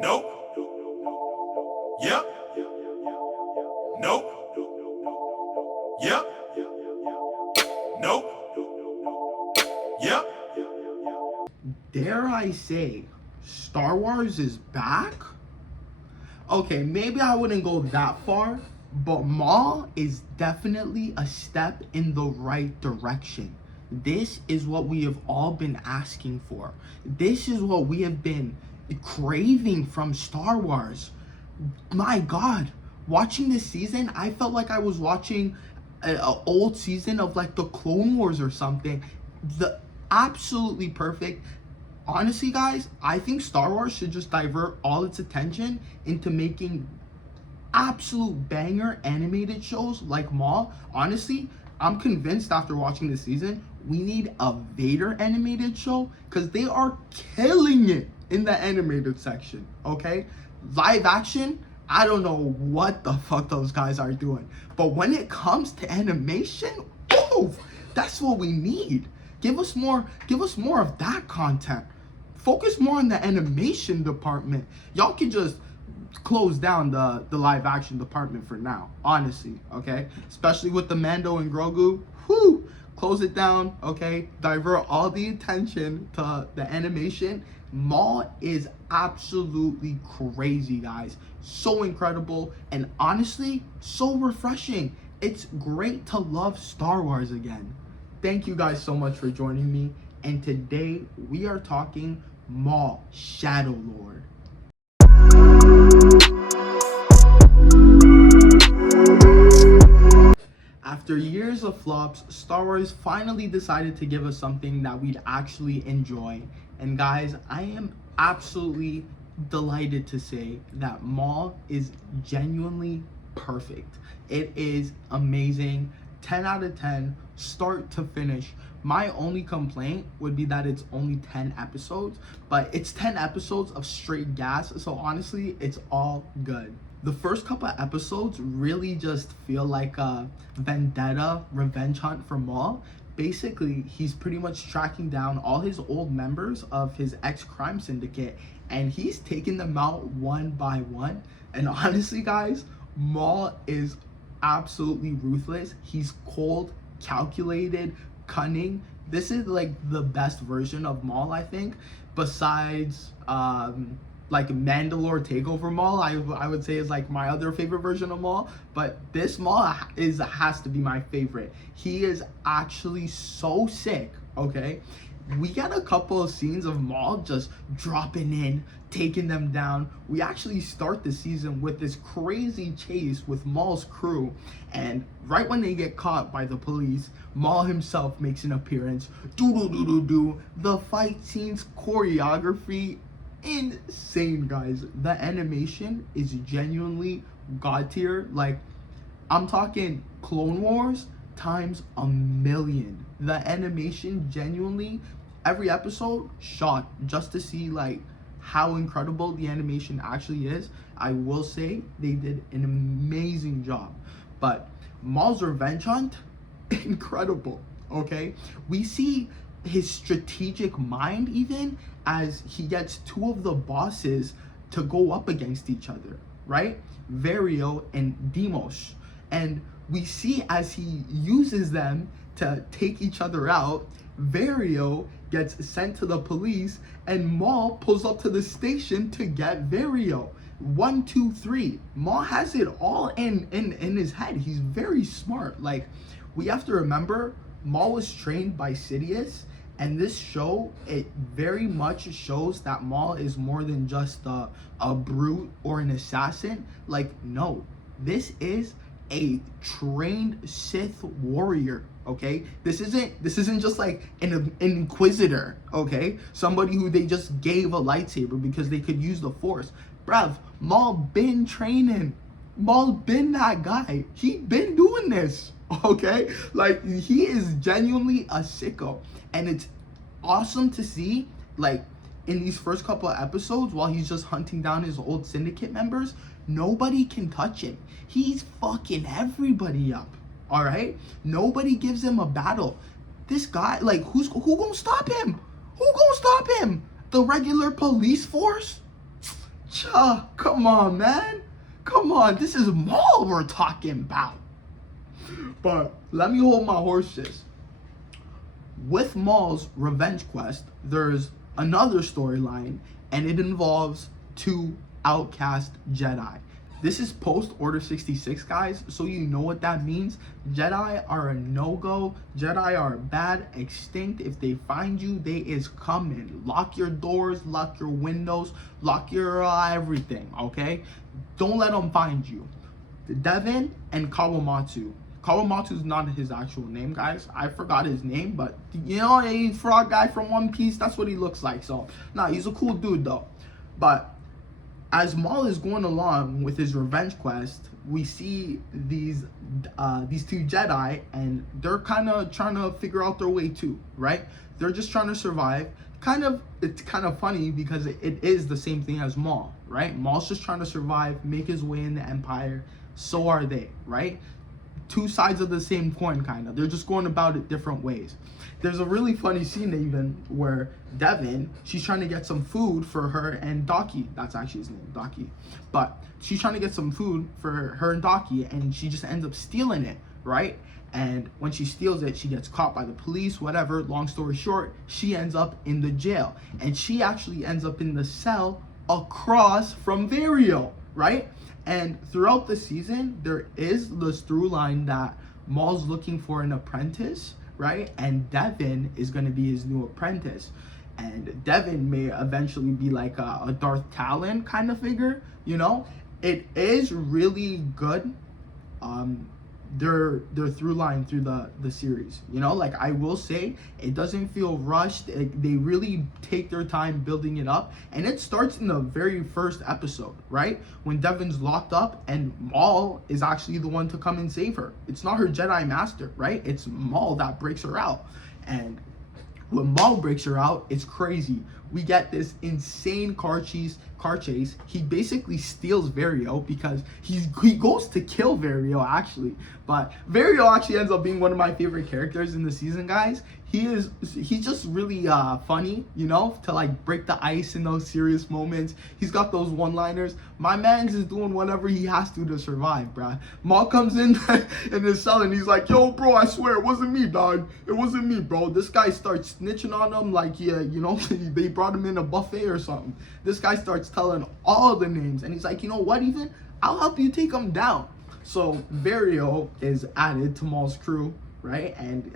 Nope. Yep. Nope. Yep. Nope. Yep. Dare I say, Star Wars is back? Okay, maybe I wouldn't go that far, but Maul is definitely a step in the right direction. This is what we have all been asking for. This is what we have been craving from Star Wars. My God, watching this season, I felt like I was watching an old season of like the Clone Wars or something. The absolutely perfect. Honestly, guys, I think Star Wars should just divert all its attention into making absolute banger animated shows like Maul. Honestly, I'm convinced after watching this season, we need a Vader animated show because they are killing it in the animated section, okay? Live action, I don't know what the fuck those guys are doing. But when it comes to animation, oh, that's what we need. Give us more of that content. Focus more on the animation department. Y'all can just close down the live action department for now, honestly, okay? Especially with the Mando and Grogu, whoo, close it down, okay? Divert all the attention to the animation. Maul is absolutely crazy, guys. So incredible and honestly, so refreshing. It's great to love Star Wars again. Thank you guys so much for joining me. And today we are talking Maul, ShadowLord. After years of flops, Star Wars finally decided to give us something that we'd actually enjoy. And guys, I am absolutely delighted to say that Maul is genuinely perfect. It is amazing. 10 out of 10, start to finish. My only complaint would be that it's only 10 episodes, but it's 10 episodes of straight gas, so honestly, it's all good. The first couple of episodes really just feel like a vendetta revenge hunt for Maul. Basically, he's pretty much tracking down all his old members of his ex-crime syndicate, and he's taking them out one by one. And honestly, guys, Maul is absolutely ruthless. He's cold, calculated, cunning. This is like the best version of Maul, I think, besides like Mandalore Takeover Maul. I would say is like my other favorite version of Maul, but this Maul has to be my favorite. He is actually so sick, okay? We got a couple of scenes of Maul just dropping in, taking them down. We actually start the season with this crazy chase with Maul's crew, and right when they get caught by the police, Maul himself makes an appearance. Do. The fight scenes, choreography, insane, guys. The animation is genuinely god tier. Like, I'm talking Clone Wars times a million. The animation genuinely, every episode shot just to see like how incredible the animation actually is. I will say they did an amazing job. But Maul's revenge hunt, incredible, okay? We see his strategic mind even as he gets two of the bosses to go up against each other, right? Vario and Demos. And we see as he uses them to take each other out, Vario gets sent to the police and Maul pulls up to the station to get Vario. 1, 2, 3. Maul has it all in his head. He's very smart. Like, we have to remember, Maul was trained by Sidious, and this show, it very much shows that Maul is more than just a brute or an assassin. Like, no, this is a trained Sith warrior, okay? This isn't just like an inquisitor, okay? Somebody who they just gave a lightsaber because they could use the Force. Bruv, Maul been training. Maul been that guy. He been doing this, okay? Like, he is genuinely a sicko. And it's awesome to see, like, in these first couple of episodes, while he's just hunting down his old syndicate members, nobody can touch him. He's fucking everybody up, all right? Nobody gives him a battle. This guy, like, who gonna stop him? Who gonna stop him? the regular police force? Come on, man. Come on, this is Maul we're talking about. But let me hold my horses. With Maul's revenge quest, there's another storyline, and it involves two outcast Jedi. This is post Order 66, guys, so you know what that means. Jedi are a no-go. Jedi are bad, extinct. If they find you, they is coming. Lock your doors, lock your windows, lock your everything, okay? Don't let them find you. Devin and Kawamatsu. Kawamatu's not his actual name, guys. I forgot his name, but you know, a frog guy from One Piece, that's what he looks like. So, nah, he's a cool dude, though. But as Maul is going along with his revenge quest, we see these two Jedi, and they're kind of trying to figure out their way too, right? They're just trying to survive. It's kind of funny because it is the same thing as Maul, right? Maul's just trying to survive, make his way in the Empire. So are they, right? Two sides of the same coin, kind of. They're just going about it different ways. There's a really funny scene even where Devin, she's trying to get some food for her and Docky. That's actually his name, Docky. But she's trying to get some food for her and Docky, and she just ends up stealing it, right? And when she steals it, she gets caught by the police, whatever. Long story short, she ends up in the jail. And she actually ends up in the cell across from Vario, right? And throughout the season, there is this through line that Maul's looking for an apprentice, right? And Devin is going to be his new apprentice. And Devin may eventually be like a Darth Talon kind of figure, you know? It is really good, their through line through the series, you know? Like, I will say, it doesn't feel rushed. They really take their time building it up. And it starts in the very first episode, right? When Devin's locked up and Maul is actually the one to come and save her. It's not her Jedi Master, right? It's Maul that breaks her out. And when Maul breaks her out, it's crazy. We get this insane car chase. He basically steals Vario because he goes to kill Vario, actually. But Vario actually ends up being one of my favorite characters in the season, guys. He's just really funny, you know, to like break the ice in those serious moments. He's got those one-liners. My man's is doing whatever he has to survive, bruh. Maul comes in his cell and he's like, yo, bro, I swear it wasn't me, dog. It wasn't me, bro. This guy starts snitching on him like, yeah, you know, they brought him in a buffet or something. This guy starts telling all the names, and he's like, you know what, even I'll help you take him down. So Vario is added to Maul's crew, right? And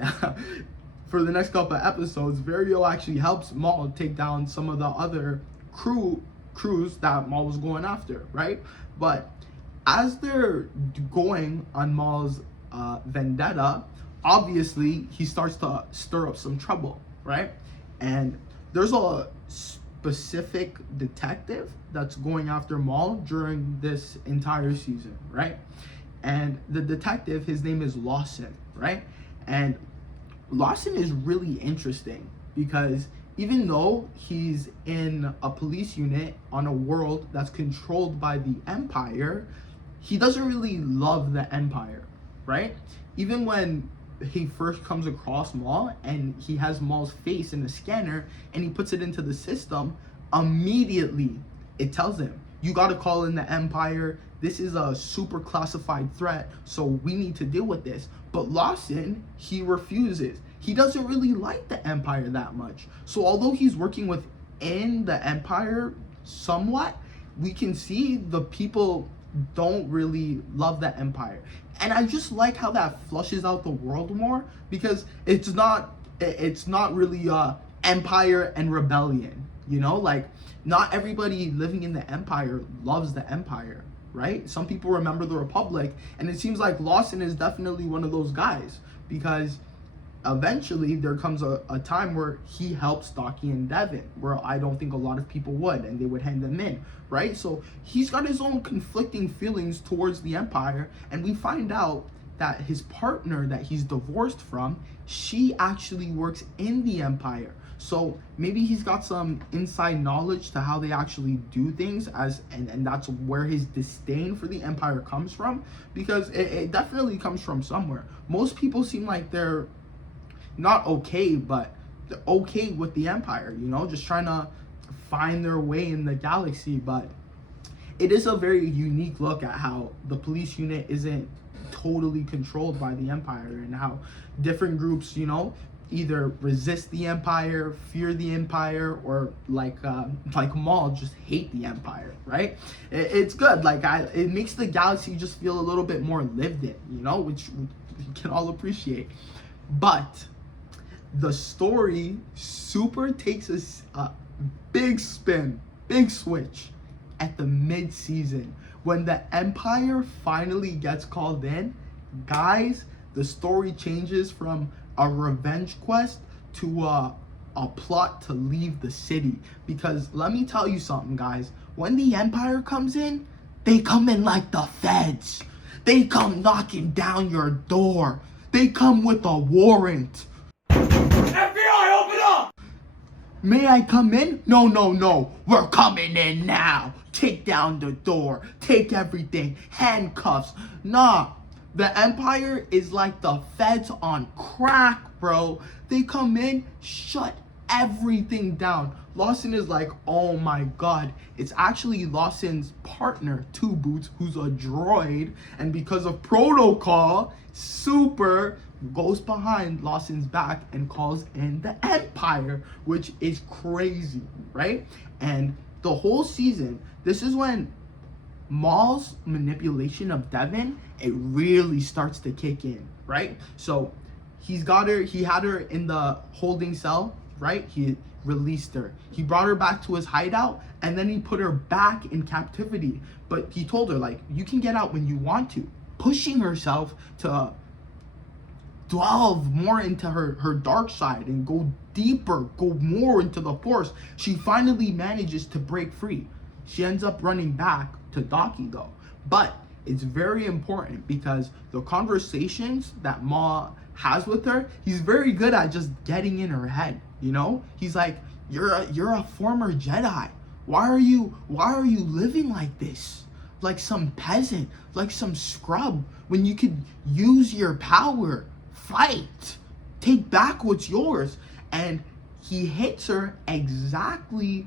for the next couple of episodes, Vario actually helps Maul take down some of the other crews that Maul was going after, right? But as they're going on Maul's vendetta, obviously he starts to stir up some trouble, right? And there's a specific detective that's going after Maul during this entire season, right? And the detective, his name is Lawson, right? And Lawson is really interesting because even though he's in a police unit on a world that's controlled by the Empire, he doesn't really love the Empire, right? Even when he first comes across Maul and he has Maul's face in the scanner and he puts it into the system, immediately it tells him, you got to call in the Empire. This is a super classified threat, so we need to deal with this. But Lawson, he refuses. He doesn't really like the Empire that much. So although he's working within the Empire somewhat, we can see the people don't really love the Empire. And I just like how that flushes out the world more, because it's not really Empire and rebellion, you know? Like, not everybody living in the Empire loves the Empire, right? Some people remember the Republic, and it seems like Lawson is definitely one of those guys, because eventually there comes a time where he helps Docky and Devin, where I don't think a lot of people would, and they would hand them in, right? So he's got his own conflicting feelings towards the Empire, and we find out that his partner that he's divorced from, she actually works in the Empire. So maybe he's got some inside knowledge to how they actually do things, and that's where his disdain for the Empire comes from, because it definitely comes from somewhere. Most people seem like they're not okay, but they're okay with the Empire, you know, just trying to find their way in the galaxy. But it is a very unique look at how the police unit isn't totally controlled by the Empire, and how different groups, either resist the Empire, fear the Empire, or like Maul, just hate the Empire, right? It's good. It makes the galaxy just feel a little bit more lived in, which we can all appreciate. But the story super takes a big spin, big switch at the mid-season when the Empire finally gets called in. Guys, the story changes from a revenge quest to a plot to leave the city. Because let me tell you something, guys. When the Empire comes in, they come in like the feds. They come knocking down your door. They come with a warrant. FBI, open up! May I come in? No. We're coming in now. Take down the door. Take everything. Handcuffs. Nah. The Empire is like the feds on crack, bro. They come in, shut everything down. Lawson is like, oh my god. It's actually Lawson's partner, Two Boots, who's a droid. And because of protocol, Super goes behind Lawson's back and calls in the Empire, which is crazy, right? And the whole season, this is when Maul's manipulation of Devin, it really starts to kick in, right? So he had her in the holding cell, right? He released her. He brought her back to his hideout, and then he put her back in captivity. But he told her, you can get out when you want to, pushing herself to delve more into her dark side and go deeper, go more into the Force. She finally manages to break free. She ends up running back to Daki though. But it's very important because the conversations that Maul has with her, he's very good at just getting in her head, He's like, you're a former Jedi. Why are you living like this? Like some peasant, like some scrub, when you could use your power, fight, take back what's yours. And he hits her exactly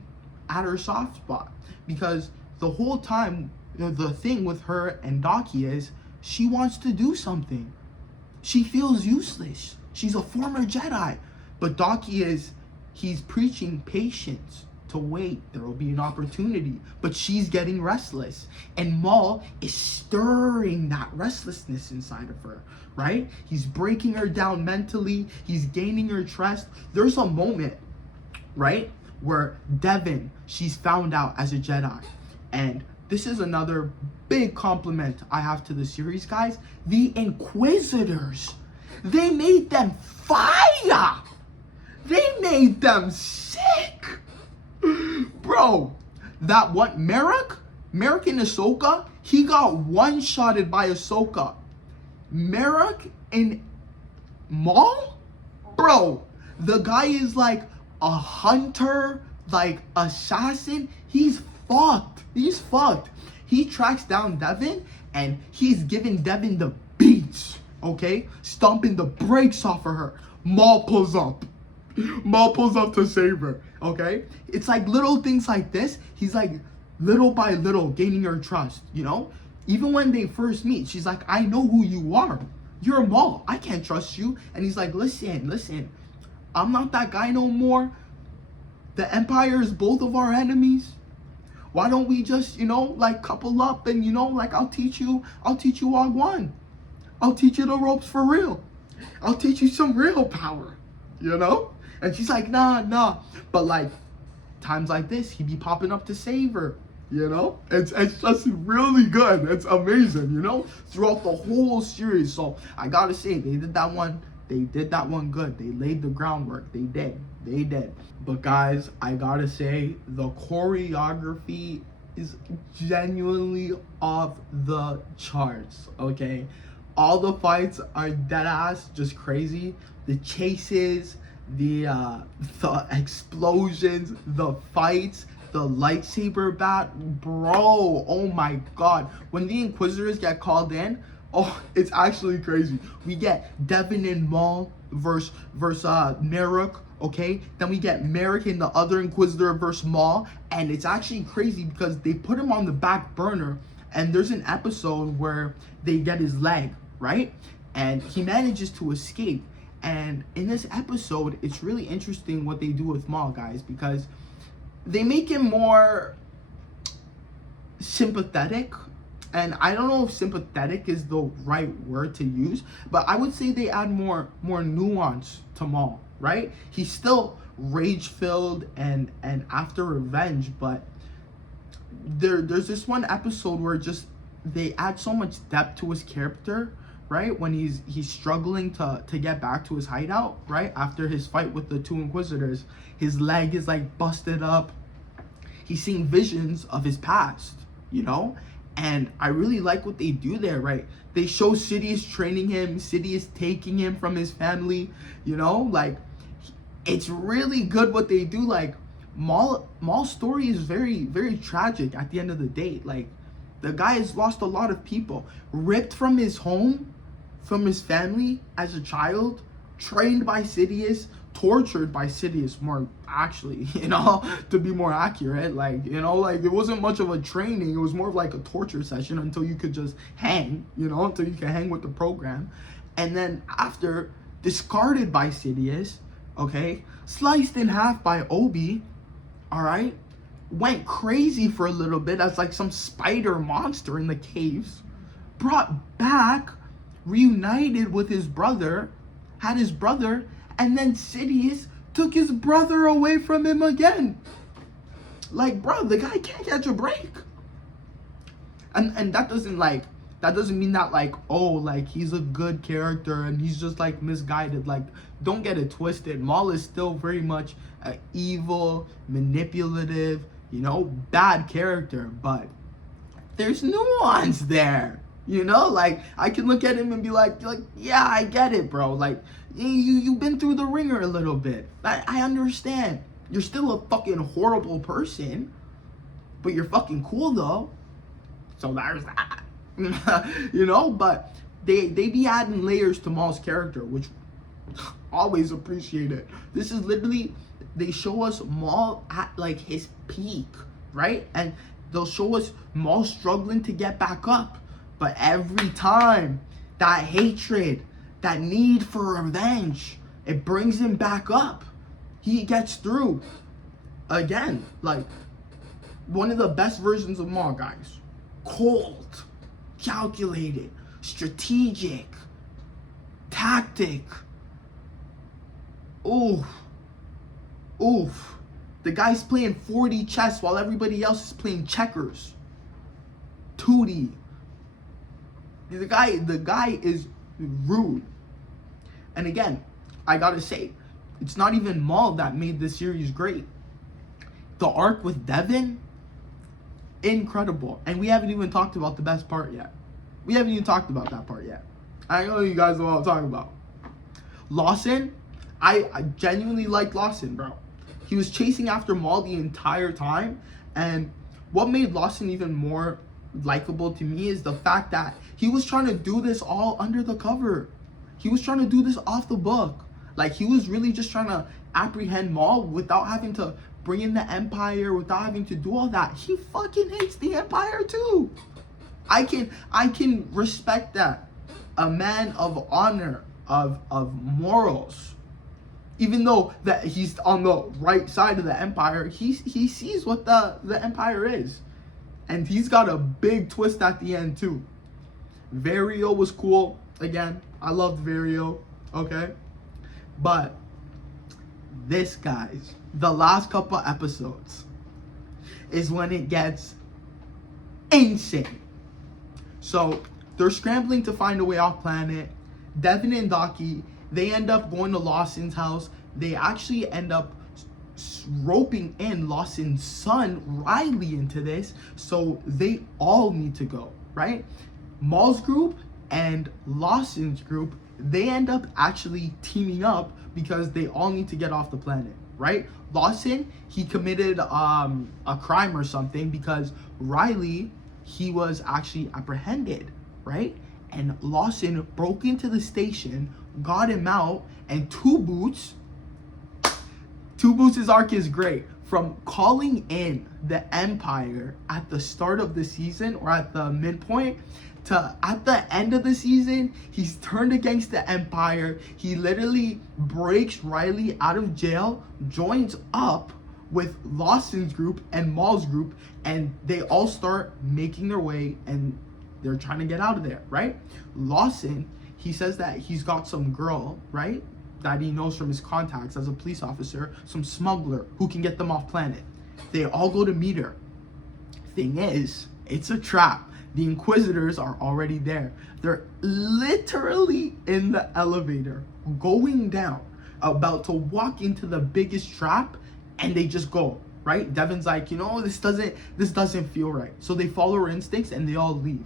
at her soft spot, because the whole time the thing with her and Daki is she wants to do something. She feels useless. She's a former Jedi. But Daki he's preaching patience, to wait. There will be an opportunity. But she's getting restless. And Maul is stirring that restlessness inside of her, right? He's breaking her down mentally. He's gaining her trust. There's a moment, right, where Devin, she's found out as a Jedi. And this is another big compliment I have to the series, guys. The Inquisitors, they made them fire. They made them sick. Bro, that one, Merrick and Ahsoka, he got one-shotted by Ahsoka. Merrick and Maul? Bro, the guy is like a hunter, like assassin. He's fucked. He tracks down Devin and he's giving Devin the beats, okay? Stomping the brakes off of her. Maul pulls up to save her, okay? It's like little things like this. He's like little by little gaining her trust, Even when they first meet, she's like, I know who you are. You're Maul. I can't trust you. And he's like, listen. I'm not that guy no more. The Empire is both of our enemies. Why don't we just, couple up and, I'll teach you Wagwan. I'll teach you the ropes for real. I'll teach you some real power, And she's like, nah. But times like this, he be popping up to save her, It's just really good. It's amazing, throughout the whole series. So I gotta say, they did that one good. They laid the groundwork. They did. But guys, I gotta say, the choreography is genuinely off the charts, okay? All the fights are dead ass, just crazy. The chases, the explosions, the fights, the lightsaber bro, oh my god. When the Inquisitors get called in, oh, it's actually crazy. We get Devin and Maul versus Merrick Okay, then we get Merrick and the other Inquisitor versus Maul, and it's actually crazy because they put him on the back burner, and there's an episode where they get his leg, right? And he manages to escape. And in this episode, it's really interesting what they do with Maul, guys, because they make him more sympathetic. And I don't know if sympathetic is the right word to use, but I would say they add more nuance to Maul, right? He's still rage-filled and after revenge, but there's this one episode where just they add so much depth to his character, right? When he's struggling to get back to his hideout, right? After his fight with the two Inquisitors, his leg is like busted up. He's seeing visions of his past, you know? And I really like what they do there, right? They show Sidious training him, Sidious taking him from his family, you know? Like, it's really good what they do. Like, Maul's story is very, very tragic at the end of the day. Like, the guy has lost a lot of people. Ripped from his home, from his family as a child, trained by Sidious, tortured by Sidious, more actually, you know, to be more accurate. Like, you know, like it wasn't much of a training, it was more of like a torture session until you could just hang, you know, until you can hang with the program. And then after, discarded by Sidious, okay, sliced in half by Obi, all right, went crazy for a little bit as like some spider monster in the caves, brought back, reunited with his brother, had his brother, and then Sidious took his brother away from him again. Like, bro, the guy can't catch a break. And that doesn't mean that like, oh, like he's a good character and he's just like misguided. Like, don't get it twisted. Maul is still very much an evil, manipulative, you know, bad character, but there's nuance there. You know, like I can look at him and be like, yeah, I get it, bro. Like you've been through the ringer a little bit. I understand. You're still a fucking horrible person, but you're fucking cool though. So there's that. You know, but they be adding layers to Maul's character, which always appreciate it. This is literally, they show us Maul at like his peak, right? And they'll show us Maul struggling to get back up. But every time, that hatred, that need for revenge, it brings him back up. He gets through. Again, like, one of the best versions of Maul, guys. Cold, calculated, strategic, tactic. Oof. Oof. The guy's playing 4D chess while everybody else is playing checkers. 2D. The guy is rude. And again, I gotta say, it's not even Maul that made this series great. The arc with Devin, incredible. And we haven't even talked about the best part yet. We haven't even talked about that part yet. I know you guys know what I'm talking about. Lawson, I genuinely liked Lawson, bro. He was chasing after Maul the entire time. And what made Lawson even more likable to me is the fact that he was trying to do this all under the cover. He was trying to do this off the book. Like, he was really just trying to apprehend Maul without having to bring in the Empire, without having to do all that. He fucking hates the Empire too. I can respect that. A man of honor, of morals. Even though that he's on the right side of the Empire, he sees what the Empire is. And he's got a big twist at the end too. Vario was cool. Again, I loved Vario. Okay. But this, guys, the last couple episodes is when it gets insane. So they're scrambling to find a way off planet. Devin and Daki, they end up going to Lawson's house. They actually end up roping in Lawson's son, Riley, into this. So they all need to go, right? Maul's group and Lawson's group, they end up actually teaming up because they all need to get off the planet, right? Lawson, he committed a crime or something because Riley, he was actually apprehended, right? And Lawson broke into the station, got him out, and Two Boots, Two Boots' arc is great. From calling in the Empire at the start of the season or at the midpoint to at the end of the season, he's turned against the Empire. He literally breaks Riley out of jail, joins up with Lawson's group and Maul's group, and they all start making their way and they're trying to get out of there, right? Lawson, he says that he's got some girl, right, that he knows from his contacts as a police officer, some smuggler who can get them off planet. They all go to meet her. Thing is, it's a trap. The Inquisitors are already there. They're literally in the elevator, going down, about to walk into the biggest trap, and they just go, right? Devin's like, you know, this doesn't feel right. So they follow her instincts and they all leave.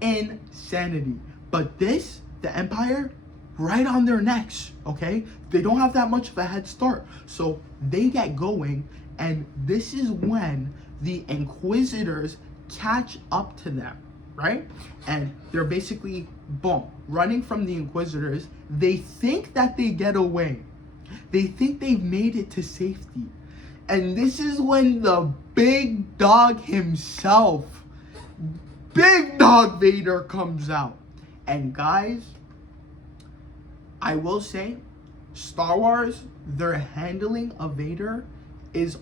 Insanity. But this, the Empire, right on their necks, okay? They don't have that much of a head start. So they get going, and this is when the Inquisitors catch up to them, right? And they're basically, boom, running from the Inquisitors. They think that they get away. They think they've made it to safety. And this is when the big dog himself, Big Dog Vader, comes out. And guys, I will say, Star Wars, their handling of Vader is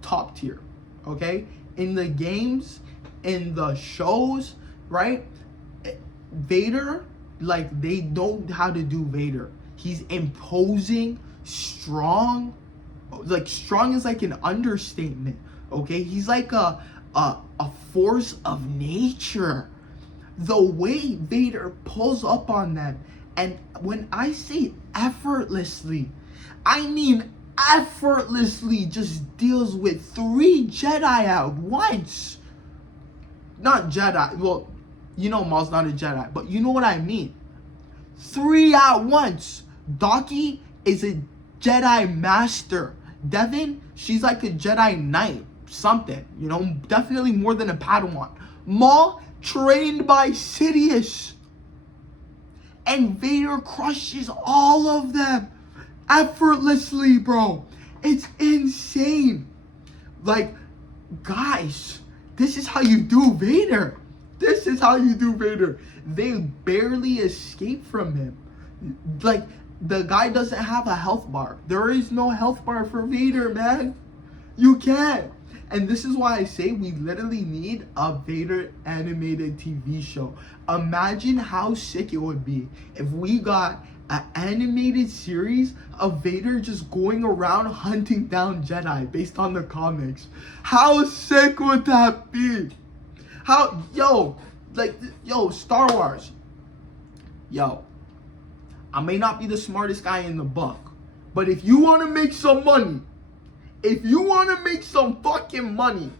top tier, okay? In the games, in the shows, right? Vader, like, they know how to do Vader. He's imposing, strong. Like, strong is like an understatement, okay? He's like a force of nature. The way Vader pulls up on them, and when I say effortlessly, I mean effortlessly just deals with 3 Jedi at once. Not Jedi, well, you know Maul's not a Jedi, but you know what I mean. 3 at once. Daki is a Jedi Master. Devin, she's like a Jedi Knight, something, you know, definitely more than a Padawan. Maul, trained by Sidious. And Vader crushes all of them effortlessly, bro. It's insane. Like, guys, this is how you do Vader. This is how you do Vader. They barely escape from him. Like, the guy doesn't have a health bar. There is no health bar for Vader, man. You can't. And this is why I say we literally need a Vader animated TV show. Imagine how sick it would be if we got an animated series of Vader just going around hunting down Jedi based on the comics. How sick would that be? Yo, Star Wars. Yo, I may not be the smartest guy in the book, but if you want to make some money, if you want to make some fucking money,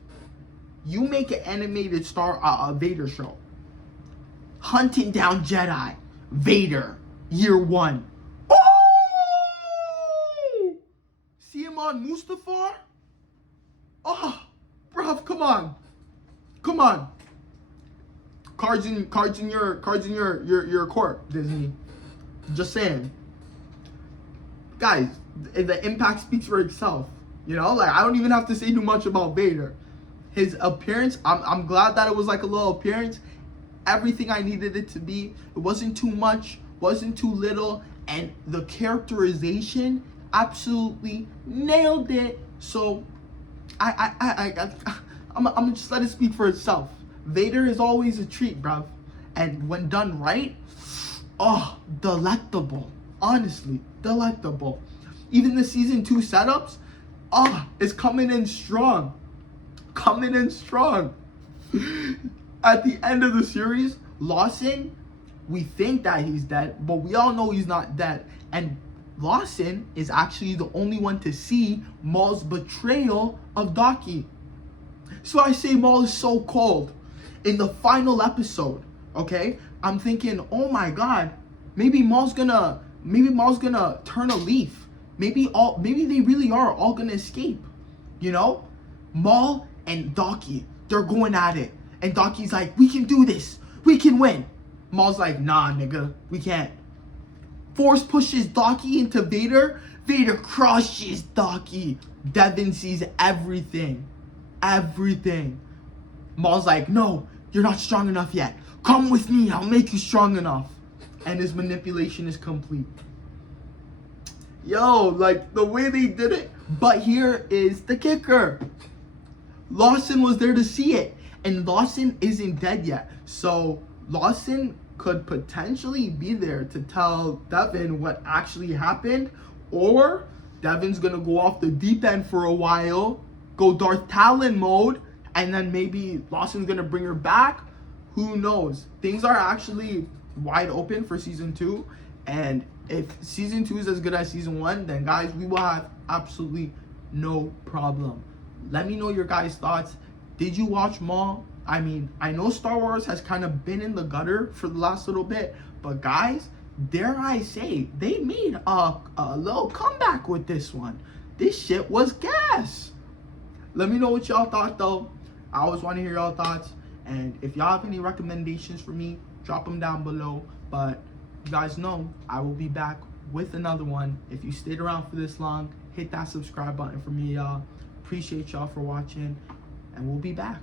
you make an animated Vader show. Hunting down Jedi. Vader. Year 1. Oh! See him on Mustafar? Oh, bruv, come on. Come on. Cards in your court, Disney. Just saying. Guys, the impact speaks for itself. You know, like, I don't even have to say too much about Vader. His appearance, I'm glad that it was like a little appearance. Everything I needed it to be. It wasn't too much, wasn't too little, and the characterization absolutely nailed it. So I'm gonna just let it speak for itself. Vader is always a treat, bruv. And when done right, oh, delectable. Honestly, delectable. Even the season 2 setups, it's coming in strong. Coming in strong. At the end of the series, Lawson, we think that he's dead, but we all know he's not dead. And Lawson is actually the only one to see Maul's betrayal of Daki. So I say Maul is so cold. In the final episode, okay, I'm thinking, oh my god, maybe Maul's gonna turn a leaf. Maybe they really are all gonna escape. You know? Maul and Daki, they're going at it. And Daki's like, we can do this. We can win. Maul's like, nah, nigga, we can't. force pushes Docky into Vader. Vader crushes Docky. Devin sees everything. Everything. Maul's like, no, you're not strong enough yet. Come with me, I'll make you strong enough. And his manipulation is complete. Yo, like the way they did it. But here is the kicker. Lawson was there to see it. And Lawson isn't dead yet. So Lawson could potentially be there to tell Devin what actually happened. Or Devin's going to go off the deep end for a while. Go Darth Talon mode. And then maybe Lawson's going to bring her back. Who knows? Things are actually wide open for season 2. And if season 2 is as good as season 1, then guys, we will have absolutely no problem. Let me know your guys' thoughts. Did you watch Maul? I mean, I know Star Wars has kind of been in the gutter for the last little bit, but guys, dare I say, they made a little comeback with this one. This shit was gas. Let me know what y'all thought though. I always want to hear y'all thoughts. And if y'all have any recommendations for me, drop them down below. But you guys know I will be back with another one. If you stayed around for this long, hit that subscribe button for me, y'all. Appreciate y'all for watching, and we'll be back.